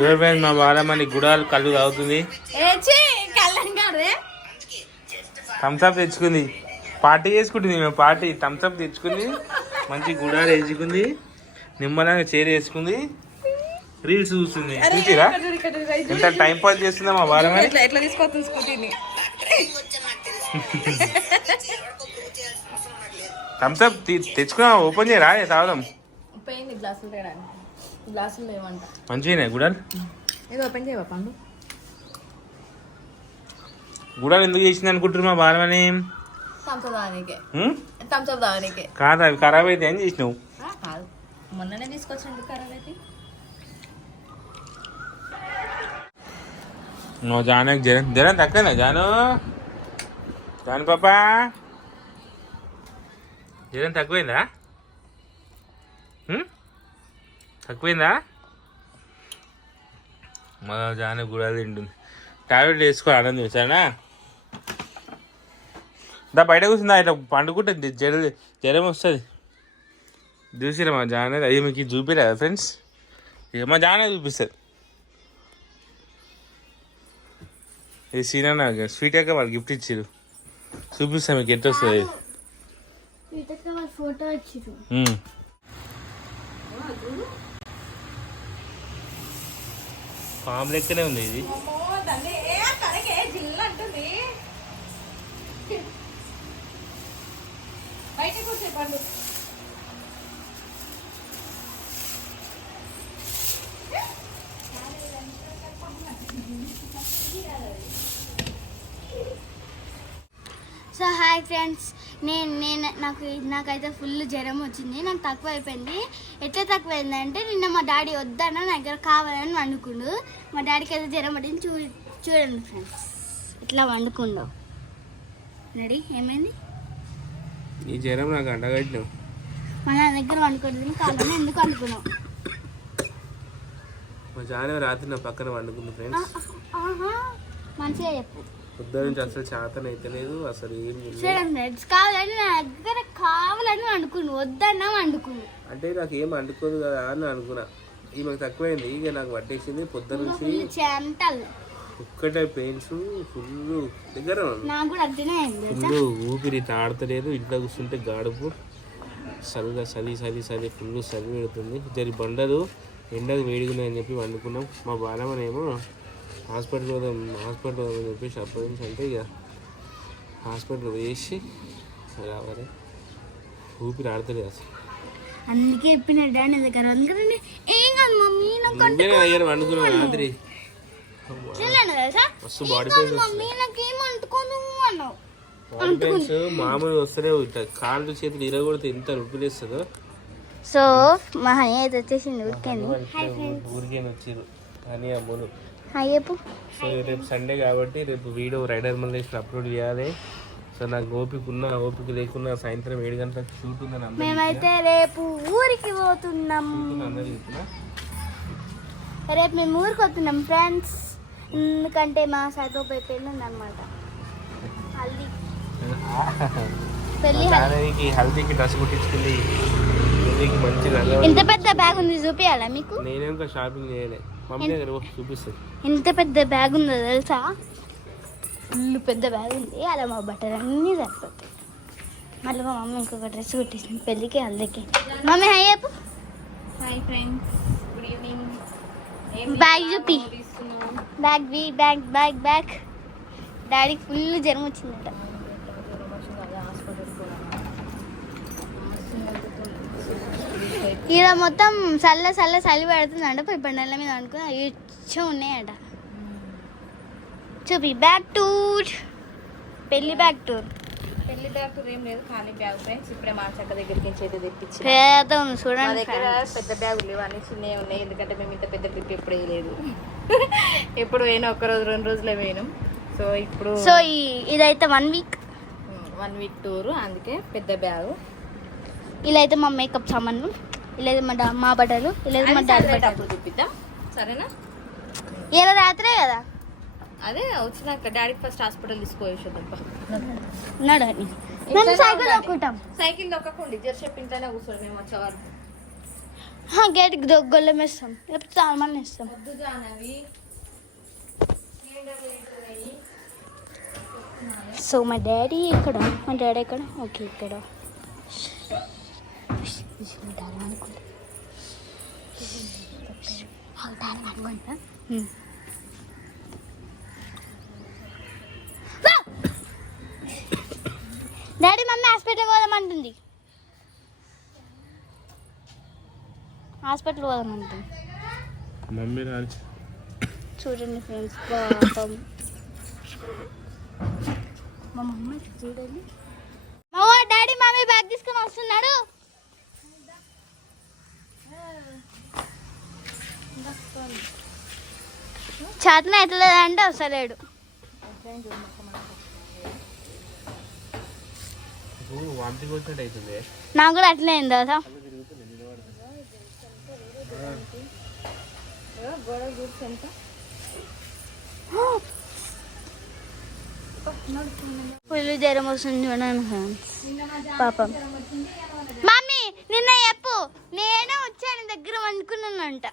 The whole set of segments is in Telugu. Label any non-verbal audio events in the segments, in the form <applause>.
చూడండి మా బాలమ్మని గుడాలు కళ్ళు తాగుతుంది. థమ్స్అప్ తెచ్చుకుంది. పార్టీ చేసుకుంటుంది మేము పార్టీ. థమ్స్అప్ తెచ్చుకుంది. మంచి గుడాలు వేసుకుంది. నిమ్మలంగా చీర వేసుకుంది. రీల్స్ చూస్తుంది. చూసిరా? ఎంత టైం పాస్ చేస్తుందా మా బాలమ్మని ఎట్లా స్కూటీని? థమ్స్అప్ తెచ్చుకున్నా ఓపెన్ చేయరా? తాగుదాం. పోయింది గ్లాసులు తేడానికి. గ్లాసులు లేవంట. మంచిగానే గుడాలు? ఇది ఓపెన్ చేయవా పండు? గుడాలు ఎందుకు చేసింది అనుకుంటున్నారు మా బాలమని? థమ్స్అప్? థమ్స్అప్ కాదు అవి ఖరాబ్ అయితే ఏం చేసినావు. కాదు. మొన్ననే ఖరాబ్ అయితే నువ్వు జానకి జనం జనం తక్కువనా జాను? జాను పాపా? జ్వరం తక్కువైందా? హ్మ్? తక్కువైందా? మా జాన కూడా తింటుంది. టాబ్లెట్ వేసుకో ఆనందం సరేనా దా బయట కూర్చుందా? ఇట్లా పండుకుంటుంది జ్వరం జ్వరం వస్తుంది. చూసిరా మా జాన అయ్యో మీకు చూపిరా ఫ్రెండ్స్? ఇక మా జాన చూపిస్తుంది. ఇది సీనా నాకు స్వీట్ అక్క వాళ్ళు గిఫ్ట్ ఇచ్చారు చూపిస్తా మీకు ఎంత వస్తుంది ఫోటో వచ్చిరు పాము లెక్కనే ఉంది ఇది. సో హాయ్ ఫ్రెండ్స్ నేను నేను నాకు నాకైతే ఫుల్ జ్వరం వచ్చింది నాకు తక్కువ అయిపోయింది. ఎట్లా తక్కువ అయిందంటే నిన్న మా డాడీ వద్దన్న నా దగ్గర కావాలని వండుకుండు. మా డాడీకి అయితే జ్వరం పట్టింది చూ చూడండి ఫ్రెండ్స్ ఇట్లా వండుకుండు. రెడీ? ఏమైంది? ఈ జ్వరం నాకు అంటగట్టినావు. మా నా దగ్గర వండుకుంటుంది కావాలని ఎందుకు వండుకున్నావు? మా జాన రాత్రి నా పక్కన వండుకుంది ఫ్రెండ్స్ మంచిగా చెప్పు. పొద్దున నుంచి అసలు చేతన అయితే లేదు అసలు ఏం ఫ్రెండ్స్ కావాలని నా దగ్గర కావాలని వండుకుండు వద్దన్నా వండుకుండు అంటే నాకు ఏం అంటుకోదు కదా అని అనుకున్నా. ఈమెకు తక్కువైంది ఇక నాకు పట్టేసింది పొద్దున నుంచి చెంటలు ఒక్కటే పెయిన్స్ ఫుల్ దగ్గర. నాకు కూడా అయింది? ఫుల్ ఊపిరి తాడతలేదు ఇంట్లో కూర్చుంటే గాడుపు. చలిగా చలి చలి చలి ఫుల్ చలి పెడుతుంది. జరి బండలు ఎండలు వేడిగున్నాయని చెప్పి వండుకున్నాం. మా బాలమ్మనేమో హాస్పిటల్ పోదాం హాస్పిటల్ పోదాం అని చెప్పేసి అప్పటి నుంచి అంటే ఇక హాస్పిటల్ వేసి రావాలి ఊపిరి ఆడతలేదు అసలు. అందుకే చెప్పిన డాడీ దగ్గర అందుకని ఏం కాదు మమ్మీ నాకు రాత్రి? మస్తు బాడీ పెయిన్స్ మామూలుగా వస్తేనే కాళ్ళు చేతులు ఇరగొడితే ఎంత నొప్పి లేస్తుందో. సో మా హనీ అయితే వచ్చేసింది ఉరికండి ఊరికే వచ్చిర్రు అని అమ్ములు చెప్పు సో రేపు సండే కాబట్టి రేపు వీడియో రైడర్ మల్లేషన్ అప్లోడ్ చేయాలి. సో నాకు ఓపిక ఉన్న ఓపిక లేకున్నా సాయంత్రం ఏడు గంటలకు షూట్ ఉందని మేమైతే రేపు ఊరికి పోతున్నాం. రేపు మేము ఊరికి వస్తున్నాం ఫ్రెండ్స్ ఎందుకంటే మా సగోపై పెళ్ళి ఉందన్నమాట. హల్దీ. పెళ్ళి హల్దీకి డ్రెస్ కుట్టించుకుంది. ఇంత పెద్ద బ్యాగ్ ఉంది చూపించాలా మీకు? నేనే షాపింగ్ చేయలే. మమ్మీ దగ్గర పో, చూపిస్తుంది. ఎంత పెద్ద బ్యాగ్ ఉందో తెలుసా? ఫుల్ పెద్ద బ్యాగ్ ఉంది. అలా మా బట్టలు అన్నీ సరిపోతాయి. మళ్ళీ మా మమ్మీ ఇంకొక డ్రెస్ కుట్టేసింది పెళ్ళికి హల్దీకి మమ్మీ హాయ్ చెప్పు. Hi friends good evening bag చూపి. బ్యాగ్ బి బ్యాగ్ బ్యాగ్ బ్యాగ్ డాడీకి ఫుల్ జ్వరం వచ్చిందట. ఇక్కడ మొత్తం చల్ల చల్ల చలి పెడుతుందంట. పోయి బండల మీద అనుకుని ఇచ్చం ఉన్నాయట. చూపి బ్యాక్ టూర్ పెళ్ళి బ్యాక్ టూర్ పెళ్ళి బ్యాగ్ ఏం లేదు ఖాళీ బ్యాగ్ ఫ్రెండ్స్ ఇప్పుడే మా చక్క దగ్గరికి నుంచి అయితే తెప్పించి మా చూడండి దగ్గర. పెద్ద బ్యాగులు లేవు అన్ని చిన్నవి ఉన్నాయి. ఎందుకంటే మేము ఇంత పెద్ద ట్రిప్ ఎప్పుడు వేయలేదు. <laughs> ఎప్పుడు పోయినా ఒక రోజు రెండు రోజులే పోయినాం. సో ఇప్పుడు సో ఇదైతే one week one week tour అందుకే పెద్ద బ్యాగ్ ఇలా అయితే మా మేకప్ సామాన్లు అయితే మా మా బట్టలు అయితే మా డాడీ బట్టలు. చూపిద్దాం? సరేనా? ఇలా రాత్రే కదా? అదే వచ్చినాక డాడీకి ఫస్ట్ హాస్పిటల్ మేము సైకిల్ తొక్కుంటాం సైకిల్ దొక్కకండి జర్షప్ ఇంట్లోనే కూర్చోండి మేము వచ్చేవారు హా, గేట్కి గొల్లెం వేస్తాం. లేకపోతే ఇస్తాం వద్దు జానవి సో మా డాడీ ఇక్కడ మా డాడీ ఎక్కడ? ఓకే ఇక్కడ. Hmm. డాడీ మమ్మీ హాస్పిటల్ పోదామంటుంది హాస్పిటల్ పోదామంటుంది మమ్మీ చూడండి ఫ్రెండ్స్ పాపం మా మమ్మ చూడండి మా డాడీ మమ్మీ బ్యాగ్ తీసుకొని వస్తున్నాడు చేతన ఎట్లేదంటే వస్తలేడు నాకు కూడా అట్లే అయింది కదా ఫుల్ జ్వరం వస్తుంది చూడండి ఫ్రెండ్స్. పాపం. మమ్మీ నిన్న చెప్పు. నేనే వచ్చాను దగ్గర వండుకున్నానంట.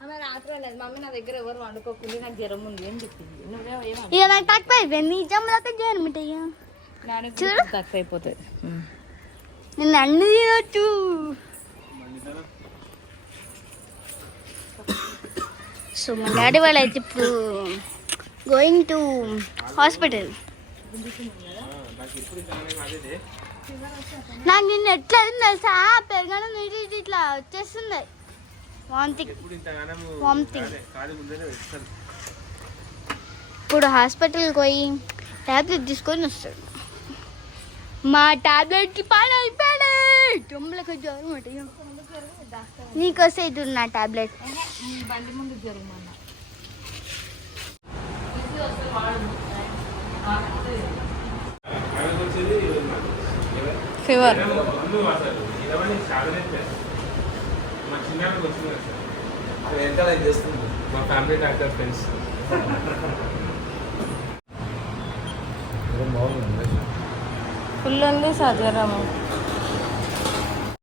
ఆమె రాత్రి లేదు మమ్మీ నా దగ్గర ఎవరు వండుకోకుండా నాకు జ్వరం ఉంది అని చెప్పింది. నువ్వేమో ఏమో ఇక నాకు తక్కువ అయిపోయింది. నిజంలో జ్వరం ఉంటాయి చూడు. తక్కువ అయిపోతుంది. నిన్న అన్ని తినొచ్చు సో మా డాడీ వాళ్ళు అయితే ఇప్పుడు గోయింగ్ టు హాస్పిటల్ నాకు నిన్న ఎట్లా తెలుసా? పెరగడం ఇట్లా వచ్చేస్తుంది ఇప్పుడు హాస్పిటల్కి పోయి ట్యాబ్లెట్ తీసుకొని వస్తాడు మా ట్యాబ్లెట్ పని అయిపోయాడు దొమ్మలకు జ్వరం నీకొస్తే ఇది నా ట్యాబ్లెట్ బండి ముందు జ్వరం? ఫీవర్ చిన్నానికి వచ్చింది సార్ వెనకాల ఏం చేస్తుంది మా ఫ్యామిలీ డాక్టర్ ఫ్రెండ్స్ బాగుంది. ఫుల్ ఉంది సార్ జ్వరము